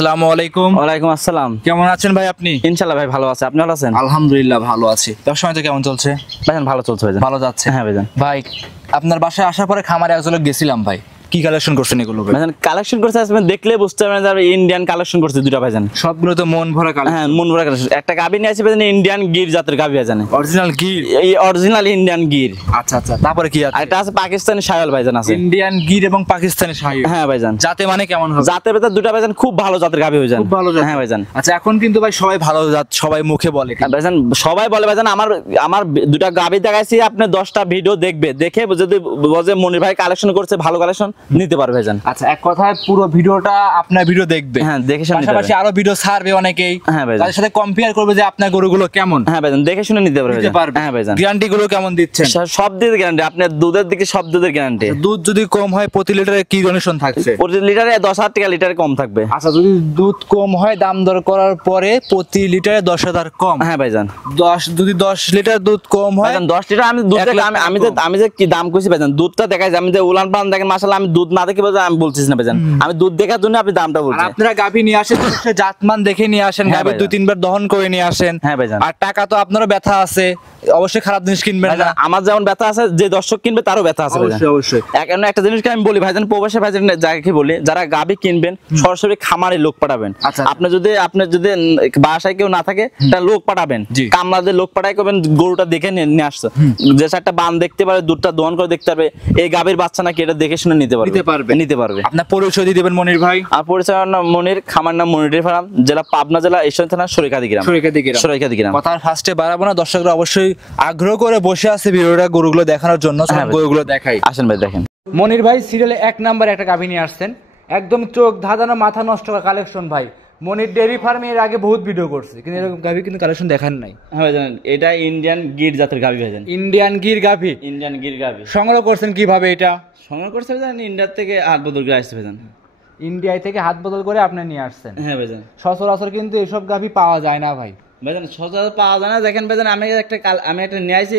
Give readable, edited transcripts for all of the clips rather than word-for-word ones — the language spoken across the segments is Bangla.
আসসালামু আলাইকুম। ওয়ালাইকুম আসসালাম। কেমন আছেন ভাই আপনি? ইনশাআল্লাহ ভাই ভালো আছে, আপনি ভালো আছেন? আলহামদুলিল্লাহ ভালো আছি। ব্যবসা তো কেমন চলছে? ভাইজান ভালো চলছে ভাইজান। ভালো যাচ্ছে? হ্যাঁ ভাইজান। ভাই আপনার বাসায় আসার পরে খামারে একজন গেছিলাম ভাই, কি কালেকশন করছেন এগুলো? ভাইজান কালেকশন করছে আপনি দেখলে বুঝতে পারবেন যে ইন্ডিয়ান কালেকশন করছে দুটো ভাইজান। সবগুলো তো মন ভরা কালেকশন। হ্যাঁ মন ভরা কালেকশন। একটা গাবি নিয়ে আসি ভাইজান, ইন্ডিয়ান গির জাতের গাবি ভাইজান, অরিজিনাল গির। এই অরিজিনাল ইন্ডিয়ান গির। আচ্ছা আচ্ছা, তারপরে কি আছে? একটা আছে পাকিস্তানি শায়াল ভাইজান আছে। ইন্ডিয়ান গির এবং পাকিস্তানি শাহী। হ্যাঁ ভাইজান। জাতে মানে কেমন হবে? জাতে ভাইজান দুটো ভাইজান খুব ভালো জাতের গাবি ভাইজান। খুব ভালো জাত। হ্যাঁ ভাইজান। আচ্ছা এখন কিন্তু ভাই সবাই ভালো জাত সবাই মুখে বলে ভাইজান, সবাই বলে ভাইজান আমার দুটো গাবি দেখাইছি, আপনি 10টা ভিডিও দেখবে, দেখে যদি বলে মনির ভাই কালেকশন করছে ভালো কালেকশন নিতে পারবে ভাইজান। আচ্ছা এক কথায় পুরো ভিডিওটা আপনার ভিডিও দেখবে। হ্যাঁ দেখে শুনে নিতে পাশাপাশি পারবে। আরো ভিডিও ছাড়বে অনেকেই। হ্যাঁ ভাইজান। তাদের সাথে কম্পেয়ার করবে যে আপনার গরুগুলো কেমন। হ্যাঁ ভাইজান দেখে শুনে নিতে পারবে নিতে পারবে। হ্যাঁ ভাইজান। গ্যারান্টি গুলো কেমন দিচ্ছেন? সব দিকে গ্যারান্টি, আপনার দুধের দিকে সব দুধের গ্যারান্টি। দুধ যদি কম হয় প্রতি লিটারে কি ডোনেশন থাকছে? প্রতি লিটারে 10,000 টাকা লিটারে কম থাকবে। আচ্ছা যদি দুধ কম হয় দাম দর করার পরে প্রতি লিটারে 10,000 কম। হ্যাঁ ভাইজান। যদি 10 লিটার দুধ কম হয় ভাইজান 10 লিটার আমি দুধ দেখে আমি যে কি দাম কইছি ভাইজান, দুধটা দেখাই আমি যে উলান পালান দেখেন মাশাআল্লাহ, আমি দুধ না দেখে আমি বলছিস না ভাইজান, আমি দুধ দেখার জন্য আপনি দামটা বলছেন। আপনারা গাভী নিয়ে আসেন জাতমান দেখে নিয়ে আসেন, গাভী 2-3 বার দহন করে নিয়ে আসেন। হ্যাঁ ভাইজান। আর টাকা তো আপনারও ব্যথা আছে, অবশ্যই খারাপ জিনিস কিনবেন না। আমার যেমন ব্যথা আছে, যে দর্শক কিনবে তারও ব্যথা আছে ভাইজান। অবশ্যই অবশ্যই। এখন একটা জিনিস আমি বলি ভাইজান, প্রবাসী ভাইজান যাকে বলি, যারা গাভী কিনবেন সরাসরি খামারে লোক পাঠাবেন। আচ্ছা। আপনি যদি বাসায় কেউ না থাকে তাহলে লোক পাঠাবেন, কামলাদের লোক পাঠাই করবেন, গরুটা দেখে নিয়ে আসছে, যে একটা বান দেখতে পারে, দুধটা দহন করে দেখতে পারবে এই গাভীর বাচ্চা নাকি, এটা দেখে শুনে নিতে পারবে। আপনার পরিচয় দিয়ে দিবেন মনির ভাই। আর পরিচয় নাম মনির, খামার নাম মনির ফার্ম, জেলা পাবনা, জেলা ঈশ্বর থানা, সরিকাদি গ্রাম। কথা ফার্স্টে বাড়াবো না, দর্শকরা অবশ্যই আগ্রহ করে বসে আছে ভিডিওটা গরুগুলো দেখানোর জন্য। গরুগুলো দেখাই, আসেন ভাই দেখেন। মনির ভাই সিরিয়ালে 1 নম্বরে একটা গাভী নিয়ে আসছেন, একদম চোখ ধাঁধানো মাথা নষ্ট কালেকশন ভাই। মনির ডেয়ারি ফার্মে এর আগে বহুত ভিডিও করছে, কিন্তু এরকম গাভী কিন্তু কালেকশন দেখান নাই। হ্যাঁ ভাই জানেন, এটা ইন্ডিয়ান গির জাতের গাভী ভাইজান। ইন্ডিয়ান গির গাভী। ইন্ডিয়ান গির গাভী সংগ্রহ করছেন কিভাবে? এটা সংগ্রহ করছে ভাইজান ইন্ডিয়া থেকে হাত বদল করে আসছে ভাইজান। ইন্ডিয়ায় থেকে হাত বদল করে আপনি নিয়ে আসছেন। হ্যাঁ ভাইজান। সচরাচর কিন্তু এসব গাভী পাওয়া যায় না ভাই। ভাইজান সচরাচর পাওয়া যায় না। দেখেন ভাইজান, আমি একটা নিয়ে আসি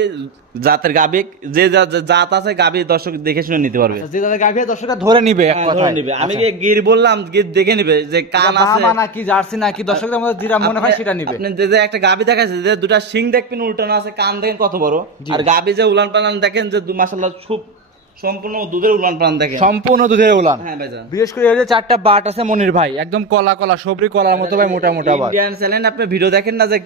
জাতের গাভী, যে জাত আছে গাভী দর্শক দেখে শুনে নিতে পারবে। যে জাতের গাভী দর্শকরা ধরে নিবে, এক কথায় নিবে। আমি কি গির বললাম, গির দেখে নিবে যে কান আছে নাকি জার্সি নাকি, দর্শকদের মধ্যে যেটা মনে হয় সেটা নিবে। আপনি যে একটা গাভী দেখাচ্ছে, যে দুটা শিং দেখবেন উল্টানো আছে, কান দেখেন কত বড়, আর গাভী যে উলান পালান দেখেন যে মাশাআল্লাহ খুব সম্পূর্ণ দুধের উলান পালান দেখেন, সম্পূর্ণ দুধের উলান। হ্যাঁ ভাইজান। বিশেষ করে এই যে 4টা বাট আছে মনির ভাই, একদম কলা কলা সবরি কলার মতো ভাই, মোটা মোটা বাট। ইন্ডিয়ান চ্যানেল আপনি ভিডিও দেখেন না যে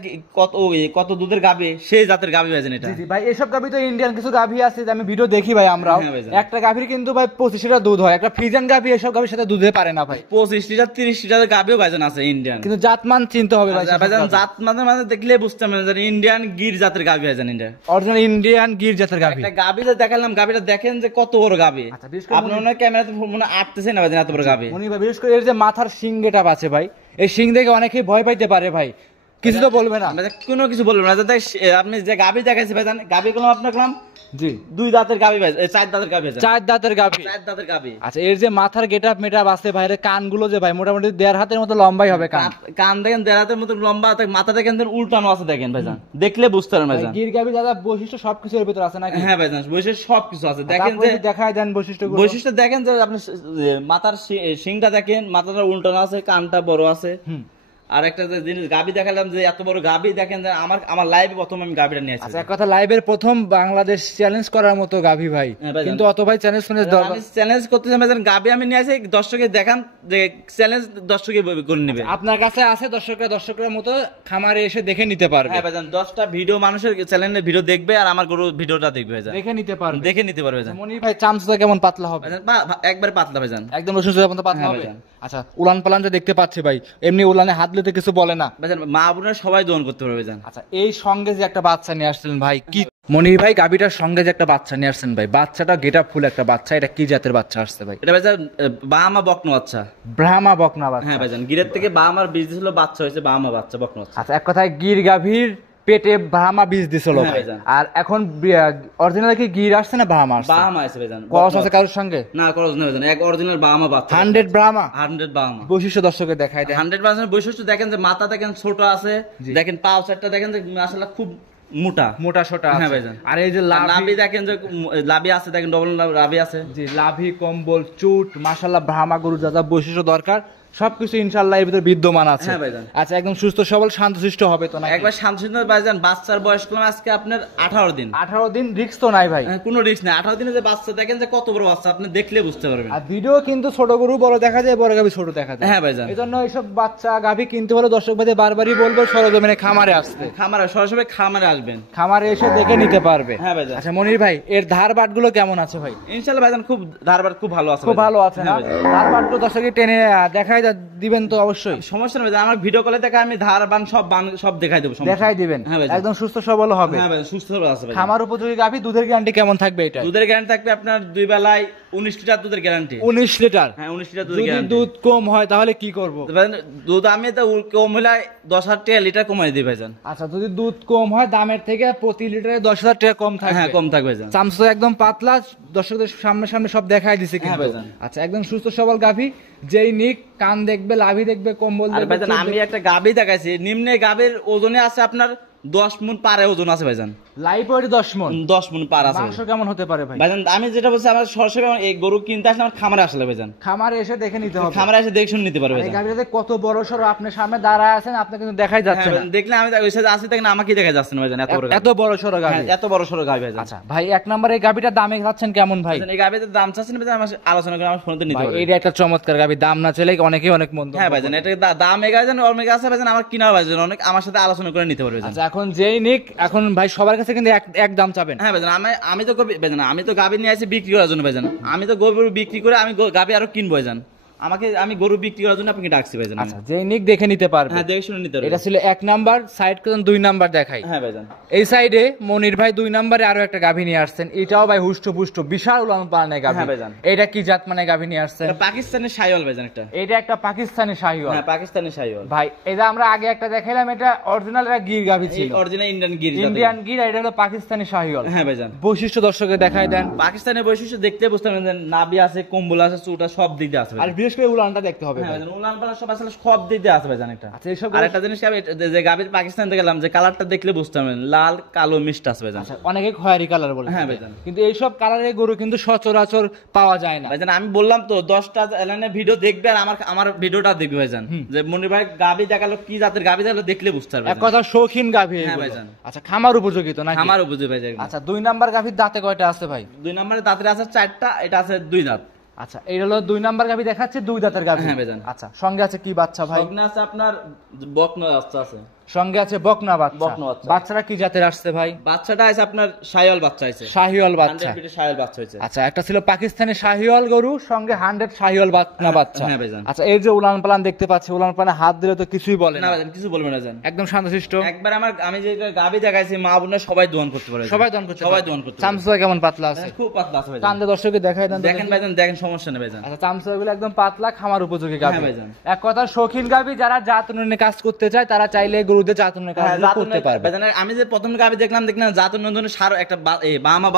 কত দুধের গাভী, সেই জাতের গাভী ভাইজান এটা। জি ভাই, এসব গাভী তো ইন্ডিয়ান কিছু গাভী আছে যে আমি ভিডিও দেখি ভাই আমরাও। একটা গাভীর কিন্তু ভাই 25 লিটার দুধ হয়, একটা ফ্রিজিয়ান গাভী এসব গাভীর সাথে দুধে পারে না ভাই। 25 লিটার 30 লিটার গাভীও ভাইজান আছে ইন্ডিয়ান, কিন্তু জাতমান চিনতে হবে ভাই। ভাইজান জাত মানে দেখলে বুঝতে পারবেন ইন্ডিয়ান গির জাতের গাভী ভাইজান, এটা অরিজিনাল ইন্ডিয়ান গির জাতের গাভী। একটা গাভী যে দেখালাম, গাভীটা দেখেন যে কত বড় গাভী। আপনার মনে ক্যামেরাতে মনে আটতেছে না ভাইজান, এত বড় গাভী। মনির ভাই বিশেষ করে এর যে মাথার শিং গেটা আছে ভাই, এই শিং দেখে অনেকেই ভয় পাইতে পারে ভাই, কিছু তো বলবে না, কোনো কিছু বলবে না। আপনি যে গাভী দেখাইছে ভাইজান, গাভী গুলো আপনার কলাম জি 2 দাঁতের গাভী ভাই, 4 দাঁতের গাভী, 4 দাঁতের গাভী, 4 দাঁতের গাভী। আচ্ছা এর যে মাথার গেটআপ মেটআপ আছে ভাই, এর কানগুলো যে ভাই মোটামুটি 1.5 হাতের মতো লম্বাই হবে। কান দেখেন 1.5 হাতের মতো লম্বা, মাথা দেখেন উল্টানো আছে দেখেন ভাইজান, দেখলে বুঝতে পারবেন ভাইজান। গির গাভী দাদা বৈশিষ্ট্য সবকিছু এর ভিতর আছে নাকি? হ্যাঁ ভাইজান বৈশিষ্ট্য সবকিছু আছে, দেখেন যে দেখায় দেন বৈশিষ্ট্য দেখেন যে আপনি মাথার শিংটা দেখেন, মাথাটা উল্টানো আছে, কানটা বড় আছে। আর একটা জিনিস গাভী দেখালাম যে এত বড় গাভী দেখেন, আমার লাইভে প্রথম আমি গাভীটা নিয়ে আসছি। আচ্ছা এক কথা লাইভের প্রথম বাংলাদেশ চ্যালেঞ্জ করার মতো গাভী ভাই, কিন্তু অত ভাই চ্যালেঞ্জ করতেছি ভাই, গাভী আমি নিয়ে আসি দর্শকের দেখান যে চ্যালেঞ্জ দর্শকের করে নেবে। আপনার কাছে আছে দর্শকরা মতো খামারে এসে দেখে নিতে পারবে। হ্যাঁ ভাইজান 10টা ভিডিও মানুষের চ্যানেলে ভিডিও দেখবে, আর আমার গরু ভিডিওটা দেখবে ভাইজান, দেখে নিতে পারবে ভাইজান। মনির ভাই চামচটা কেমন পাতলা হবে? একবারে পাতলা ভাইজান, একদম রসুন সুজা মতো পাতলা হবে। আচ্ছা উলান পালান যে দেখতে পাচ্ছি ভাই, এমনি উলানে হাত দিতে কিছু বলে না ভাইজান, মা বোনেরা সবাই দহন করতে পারবে ভাইজান। আচ্ছা এই সঙ্গে যে একটা বাচ্চা নিয়ে আসছিলেন ভাই, কি মনির ভাই গাভীটার সঙ্গে যে একটা বাচ্চা নিয়ে আসছেন ভাই, বাচ্চাটা গেটআপ ফুল একটা বাচ্চা, এটা কি জাতের বাচ্চা আসছে ভাই? এটা ভাইজান বাহামা বকনা বাচ্চা। ব্রাহ্মা বকনা বাচ্চা? হ্যাঁ ভাইজান, গিরের থেকে বাহামার বীজ দিছিল, বাচ্চা হয়েছে বাহামা বাচ্চা বকনা বাচ্চা। আচ্ছা এক কথায় গির গাভীর পেটে ব্রাহ্মা বীজ দিছিল ভাই, আর এখন অরিজিনাল কি গির আসছে না ব্রাহ্মা আসছে? ব্রাহ্মা আছে ভাইজান। ক্রস আছে কারোর সঙ্গে? না ক্রস না ভাইজান, এক অরিজিনাল ব্রাহ্মা বাচ্চা, 100 ব্রাহ্মা। 100 ব্রাহ্মা। বৈশিষ্ট্য দর্শকদের দেখায় দেন। 100% বৈশিষ্ট্য দেখেন যে মাথা দেখেন ছোট আছে, দেখেন পাও চারটা দেখেন যে মাশাআল্লাহ খুব মোটা সোটা। হ্যাঁ ভাইজান। আর এই যে লাভি দেখেন যে লাভি আছে, দেখেন ডবল লাভি আছে। জি লাভি কম্বল চুট মাশাআল্লাহ ব্রাহ্মা গরু যা যা বৈশিষ্ট্য দরকার সবকিছু ইনশাআল্লাহ এর ভিতরে বিদ্যমান আছে। হ্যাঁ ভাইজান। আচ্ছা, একদম সুস্থ সবল শান্তশিষ্ট হবে তো না? একবার শান্তশিষ্ট ভাইজান। বাচ্চার বয়স করলাম আজকে আপনার 18 দিন। 18 দিন রিস্ক তো নাই ভাই? কোনো রিস্ক নেই। 18 দিনে যে বাচ্চা দেখেন যে কত বড় বাচ্চা, আপনি দেখলে বুঝতে পারবেন। আর ভিডিও কিন্তু ছোট গরু বড় দেখা যায়, বড় গাভী ছোট দেখা যায়। হ্যাঁ ভাইজান। এই জন্য এইসব বাচ্চা গাভী কিনতে হলে দর্শক ভাই বারবারই বলবো সরজমিনে খামারে আসতে। খামারে সরাসরি খামারে আসবেন, খামারে এসে দেখে নিতে পারবে। হ্যাঁ ভাইজান। আচ্ছা মনির ভাই, এর ধার বাট গুলো কেমন আছে ভাই? ইনশাআল্লাহ ভাইজান খুব ধারবার খুব ভালো আছে। খুব ভালো আছে না? ধার বাট তো দর্শককে টেনে দেখাই দিবেন তো অবশ্যই? সমস্যা নেই ভাইজান, আমার ভিডিও কলে দেখা আমি ধার বান সব দেখাই দেবো। দেখাই দিবেন? হ্যাঁ ভাইজান। একদম সুস্থ সবল হবে? হ্যাঁ ভাইজান, সুস্থ সবল আছে ভাইজান। খামার উপযোগী গাভী, দুধের গ্যারান্টি কেমন থাকবে এটা? দুধের গ্যারান্টি থাকবে আপনার 2 বেলায় 19 লিটার দুধের গ্যারান্টি। 19 লিটার? হ্যাঁ 19 লিটার দুধের যদি গ্যারান্টি। দুধ কম হয় তাহলে কি করব? দুধ আমি তো কম হলে 10,000 টাকা লিটার কমাই দিই ভাইজান। আচ্ছা, যদি দুধ কম হয় দামের থেকে প্রতি লিটারে 10,000 টাকা কম থাকবে? হ্যাঁ কম থাকবে ভাইজান। চামচ একদম পাতলা, দর্শকদের সামনে সামনে সব দেখাই দিছে হ্যাঁ কিন্তু। ভাইজান। আচ্ছা, একদম সুস্থ সবল গাভী, যেই নিক কান দেখবে, লাভি দেখবে, কম্বল আর দেখবে। ভাইজান আমি একটা গাভী দেখাইছি, নিম্নে গাভীর ওজনে আছে আপনার 10 মণ পারে ওজন আছে ভাইজান। লাইভ ওয়েট 10 মণ? 10 মণ পার আছে মাংস কেমন হতে পারে ভাই? ভাইজান আমি যেটা বলছি, আমার সরাসরি এই গরু কিনতে আসলে আমার খামারে আসলে ভাইজান, খামারে এসে দেখে নিতে হবে। খামারে এসে দেখে শুনে নিতে পারবে এই ভাইজান। গাভীটাতে কত বড় সরো আপনার সামনে দাঁড়ায় আছেন, আপনি কিন্তু দেখাই যাচ্ছে হ্যাঁ, না। দেখলে আমি ওই সাইডে আসি দেখেন আমাকে দেখা যাচ্ছে না ভাইজান, এত বড় এত বড় সরো গাভী? হ্যাঁ, এত বড় সরো গাভী ভাইজান। আচ্ছা ভাই, এক নম্বরে এই গাভীটার দামে যাচ্ছেন কেমন ভাই? ভাইজান এই গাভীতে দাম চাচ্ছেন ভাইজান, আমার আলোচনা করে আমার ফোনে নিতে ভাই পারবে। এইটা একটা চমৎকার গাভী, দাম না চাইলে অনেকেই অনেক মন্দ। হ্যাঁ ভাইজান, এটা দাম এগা ভাইজান, অনেক আছে ভাইজান, আমার কিনার ভাইজান অনেক, আমার সাথে আলোচনা করে নিতে পারবে ভাইজান। আচ্ছা, এখন যেই নিক, এখন ভাই সবার কাছে কিন্তু এক দাম চাবেন? হ্যাঁ ভাইজান, আমি তো ভাইজান আমি তো গাভী নিয়ে আসি বিক্রি করার জন্য ভাইজান। আমি তো গরু বিক্রি করে আমি গাভী আরো কিনবো ভাইজান। আমি গরু বিক্রি করার জন্য আপনাকে ডাকছি ভাইজান। আচ্ছা, যেই নিক দেখে নিতে পারবে? হ্যাঁ দেখে শুনে নিতে পারবে। এটা ছিল 1 নাম্বার, সাইড করুন 2 নাম্বার দেখাই। হ্যাঁ ভাইজান। এই সাইডে মনির ভাই 2 নাম্বারে আরো একটা গাভী নিয়ে আসছেন, এটাও ভাই হুষ্টপুষ্ট বিশাল উলান পালানের গাভী। হ্যাঁ ভাইজান। এটা কি জাত মানে গাভী নিয়ে আসছেন? এটা পাকিস্তানি শাহিওয়াল ভাইজান একটা। এটা একটা পাকিস্তানি শাহিওয়াল? হ্যাঁ পাকিস্তানি শাহিওয়াল ভাই এটা আমরা আগে একটা দেখাইলাম, এটা অরিজিনাল একটা গির গাভী ছিল, original Indian Gir. Indian Gir, এটা হলো পাকিস্তানি শাহিওয়াল। হ্যাঁ ভাইজান। বৈশিষ্ট্য দর্শককে দেখাই দেন। পাকিস্তানের বৈশিষ্ট্য দেখতে বুঝতে পারবেন, নাভি আছে, কম্বল আছে, চুটা সব দিক দিয়ে আছে আর ভাইজান। বিশেষ করে উলানটা দেখতে হবে হ্যাঁ ভাই। ভাইজান, উলান পালান সব আসলে সব দিক দিয়ে আছে ভাইজান এটা। আচ্ছা, এইসব আর একটা জিনিস আমি যে গাভীর পাকিস্তান থেকে গেলাম, যে কালারটা দেখলে বুঝতে পারবেন, লাল কালো মিক্সড আছে ভাইজান। আচ্ছা, অনেকে খয়েরি কালার বলে। হ্যাঁ ভাইজান। কিন্তু এইসব কালারের গরু কিন্তু সচরাচর পাওয়া যায় না ভাইজান। আমি বললাম তো 10টা এলানে ভিডিও দেখবে আর আমার ভিডিওটা দেখবে ভাইজান, যে মনির ভাই গাভী দেখালো, কি জাতের গাভী দেখালো দেখলে বুঝতে পারবে এক কথা শৌখিন গাভী। হ্যাঁ এগুলো। ভাইজান। আচ্ছা, খামার উপযোগী তো নাকি? আমার বুঝে ভাইজান। আচ্ছা, 2 নাম্বার গাভীর দাঁতে কয়টা আছে ভাই? 2 নম্বরে দাঁতের আছে 4টা, এটা আছে 2 দাঁত। আচ্ছা, এই হলো 2 নাম্বার গাভী দেখাচ্ছে, 2 দাঁতের গাভী। হ্যাঁ ভাইজান। আচ্ছা, সঙ্গে আছে কি বাচ্চা ভাই? সঙ্গে আছে আপনার বকনা বাচ্চা আছে। সঙ্গে আছে বকনা বাচ্চা। বকনা বাচ্চা। বাচ্চারা কি জাতের আসছে ভাই? বাচ্চাটা আছে আপনার শাহিওয়াল বাচ্চা আছে। শাহিওয়াল বাচ্চা। 100 শাহিওয়াল বাচ্চা হয়েছে। আচ্ছা, একটা ছিল পাকিস্তানি শাহিওয়াল গরু, সঙ্গে 100 শাহিওয়াল বকনা বাচ্চা। হ্যাঁ ভাইজান। আচ্ছা, এই যে উলান পালান দেখতে পাচ্ছি, উলান পালানে হাত দিলে তো কিছুই বলে না না? ভাইজান, কিছু বলবেন না জান, একদম শান্তশিষ্ট। একবার আমি যে গাভী দেখাইছি, মা বোনরা সবাই দোয়ান করতে পারে। সবাই দহন করতে সবাই পারে। দোয়ান করতে পারে। চামচা কেমন পাতলা আছে? খুব পাতলা আছে ভাইজান। কান্দে দর্শককে দেখাই দেন তো দেখেন দেখি। ভাইজান, দেখেন, সমস্যা নেই ভাইজান। আচ্ছা, চামচাগুলো একদম পাতলা, খামার উপযোগী গাভী। হ্যাঁ ভাইজান। এক কথা শৌখিন গাভী, যারা জাত উন্নয়নের কাজ করতে চায় তারা চাইলে গরুদের জাত উন্নয়নের কাজ করতে পারবে। ভাইজান, আমি যে প্রথম গাভী দেখলাম জাতের নন্দনের সার একটা বামা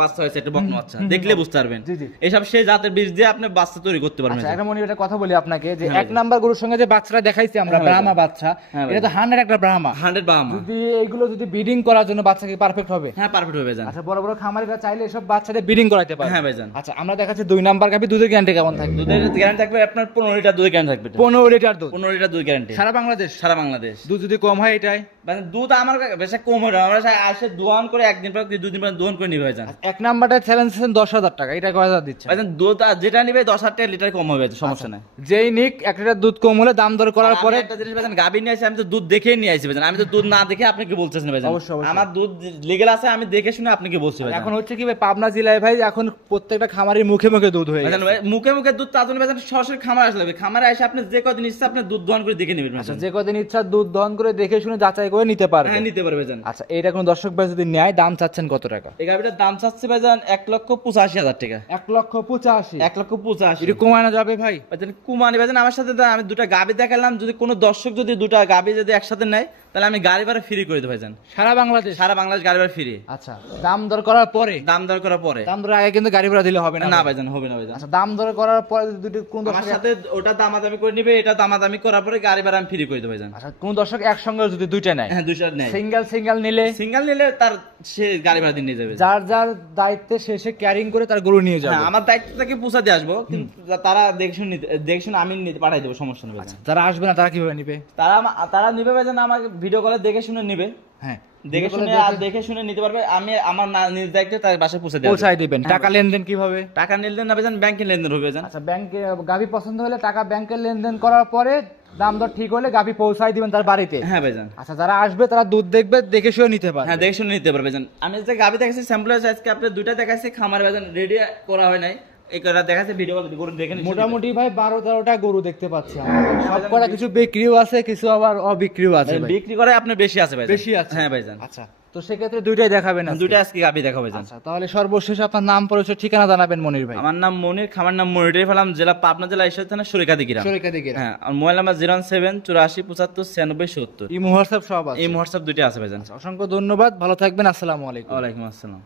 বাচ্চা হয়েছে, একটা বকনা বাচ্চা, দেখলে বুঝতে পারবেন। জি, জি। এইসব সেই জাতের বীজ দিয়ে আপনি বাচ্চা তৈরি করতে পারবেন। আচ্ছা, একটা মনে একটা কথা বলি আপনাকে, যে হ্যাঁ 1 নাম্বার গরুর সঙ্গে যে বাচ্চাটা দেখাইছি আমরা, হ্যাঁ ব্রাহ্মা বাচ্চা, হ্যাঁ এটা তো 100 একটা ব্রাহ্মা। 100 বামা। যদি এইগুলো যদি ব্রিডিং করার জন্য বাচ্চাকে পারফেক্ট হবে? হ্যাঁ পারফেক্ট হবে ভাইজান। আচ্ছা, বড় বড় খামারিরা চাইলে এসব বাচ্চাদের ব্রিডিং করাতে পারে। হ্যাঁ ভাইজান। আচ্ছা, আমরা দেখাচ্ছি 2 নাম্বার গাভী, দুধের গ্যারান্টি কেমন থাকবে? দুধের গ্যারান্টি থাকবে আপনার 15 লিটার দুধ গ্যারান্টি থাকবে। 15 লিটার দুধ? 15 লিটার দুধ গ্যারান্টি সারা বাংলাদেশ? সারা বাংলাদেশ। দুধ যদি কম হয় এটাই মানে দুধ আমার বেশি কম হয় না, আমরা আসে দোয়ান করে একদিন পর 2 দিন পর দোয়ান করে নিবে ভাইজান। 1 নাম্বারটা চ্যালেঞ্জ 10,000 টাকা, এটা কয় হাজার দিচ্ছে ভাইজান? দুধ যেটা নিবে 10,000 টাকা লিটার কম হবে, সমস্যা নাই। যেই নিক 1 লিটার দুধ কম হলে দাম দর করার পরে। একটা জিনিস ভাইজান, গাভী নিয়ে আসি, আমি তো দুধ দেখেই নিয়ে আসি ভাইজান, আমি তো দুধ না দেখে আপনাকে বলতেছি না ভাইজান। অবশ্যই, অবশ্যই। আমার দুধ লিগ্যাল আছে, আমি দেখে শুনে আপনাকে বলছি ভাইজান। এখন হচ্ছে কি ভাই, পাবনা জেলায় ভাই এখন প্রত্যেকটা খামারের মুখে মুখে দুধ হয়ে ভাইজান গেছে। মুখে মুখে দুধ তার জন্য ভাইজান সরাসরি খামারে আসলে খামারে এসে আপনি যে কদিন ইচ্ছা আপনি দুধ দোয়ান করে দেখে নেবেন আচ্ছা, ভাইজান। যে কদিন ইচ্ছা দুধ দহন করে দেখে শুনে যাচাই করে নিতে পারবে। হ্যাঁ নিতে পারবে ভাইজান। আচ্ছা, এইটা কোন দর্শক ভাই যদি নেয়, দাম চাচ্ছেন কত টাকা? এই গাভীটার দাম চাচ্ছে ভাইজান 1,85,000 টাকা। 1,85,000? 1,85,000। এটা কমানো যাবে ভাই? ভাইজান কুমানি ভাইজান, আমার সাথে আমি দুটা গাভী দেখালাম, যদি কোনো দর্শক যদি দুটা গাভী যদি একসাথে নেয় তাহলে আমি গাড়ি ভাড়া ফ্রি করে দেবো ভাইজান। সারা বাংলাদেশ? সারা বাংলাদেশ গাড়ি ভাড়া ফ্রি। আচ্ছা, দাম দর করার পরে? দাম দর করার পরে। দাম দর আগে কিন্তু গাড়ি ভাড়া দিলে হবে না? না ভাইজান, হবে না ভাইজান। আচ্ছা, দাম দর করার পরে দুটো কোন আমার দর্শক সাথে ওটা দামাদামি করে নিবে, এটা দামাদামি করার পরে গাড়ি ভাড়া আমি ফ্রি করে দেবো ভাইজান। আচ্ছা, কোন দর্শক একসঙ্গে যদি দুইটা নেয়? হ্যাঁ, দুইটা নেয়। সিঙ্গেল নিলে? সিঙ্গেল নিলে তার সে গাড়ি ভাড়া দিয়ে নিয়ে যাবে। যার যার দায়িত্বে সে ক্যারিং করে তার গরু নিয়ে যাবে। হ্যাঁ, আমার দায়িত্ব থেকে পৌঁছা দিয়ে আসবো, কিন্তু তারা দেখে শুনে আমি পাঠাই দেবো, সমস্যা নেই ভাইজান। যারা আসবে না তারা কিভাবে নিবে? তারা নিবে ভাইজান, আমাকে ভিডিও কলে দেখে শুনে নিবে। হ্যাঁ, দেখে শুনে নিতে পারবে। আমি আমার নিজ দায়িত্বে তার বাসায় পৌঁছায় দিবেন। টাকা লেনদেন কিভাবে? টাকা লেনদেন না ভাইজান, ব্যাংকের লেনদেন হবে ভাইজান। আচ্ছা, ব্যাংকে গাভী পছন্দ হলে টাকা ব্যাংকের লেনদেন করার পরে দাম দর ঠিক হলে গাভী পৌঁছায় দিবেন তার বাড়িতে? হ্যাঁ ভাইজান। আচ্ছা, যারা আসবে তারা দুধ দেখবে, দেখে শুনে নিতে পারবে? হ্যাঁ, দেখে শুনে নিতে পারবে ভাইজান। আমি যে গাভী দেখাচ্ছি স্যাম্পল আজকে আপনি দুইটা দেখাচ্ছি, খামার ভাইজান রেডি করা হয় নাই, এই কটা দেখাচ্ছে ভিডিও গরু দেখে নিচ্ছি। মোটামুটি ভাই 12-13টা গরু দেখতে পাচ্ছি আমরা। সবকটা কিছু বিক্রিও আছে, কিছু আবার অবিক্রিও আছে। বিক্রি করে আপনি বেশি আছে ভাইজান? বেশি আছে। হ্যাঁ ভাইজান। আচ্ছা, তো সেক্ষেত্রে দুইটাই দেখাবেন? দুইটা আজকে গাভী দেখাবো ভাইজান। আচ্ছা, তাহলে সর্বশেষ আপনার নাম, পরিচয়, ঠিকানা জানাবেন মনির ভাই। আমার নাম মনির, খামার নাম মনির ডেইরি ফার্ম, জেলা পাবনা, জেলা ঈশ্বর থানা, সরিকাদি গ্রাম। হ্যাঁ, আর মোবাইল নাম্বার 01784759670। এই হোয়াটসঅ্যাপ সব আছে? এই হোয়াটসঅ্যাপ দুইটা আছে ভাইজান। অসংখ্য ধন্যবাদ, ভালো থাকবেন, আসসালামু আলাইকুম। ওয়ালাইকুম আসসালাম।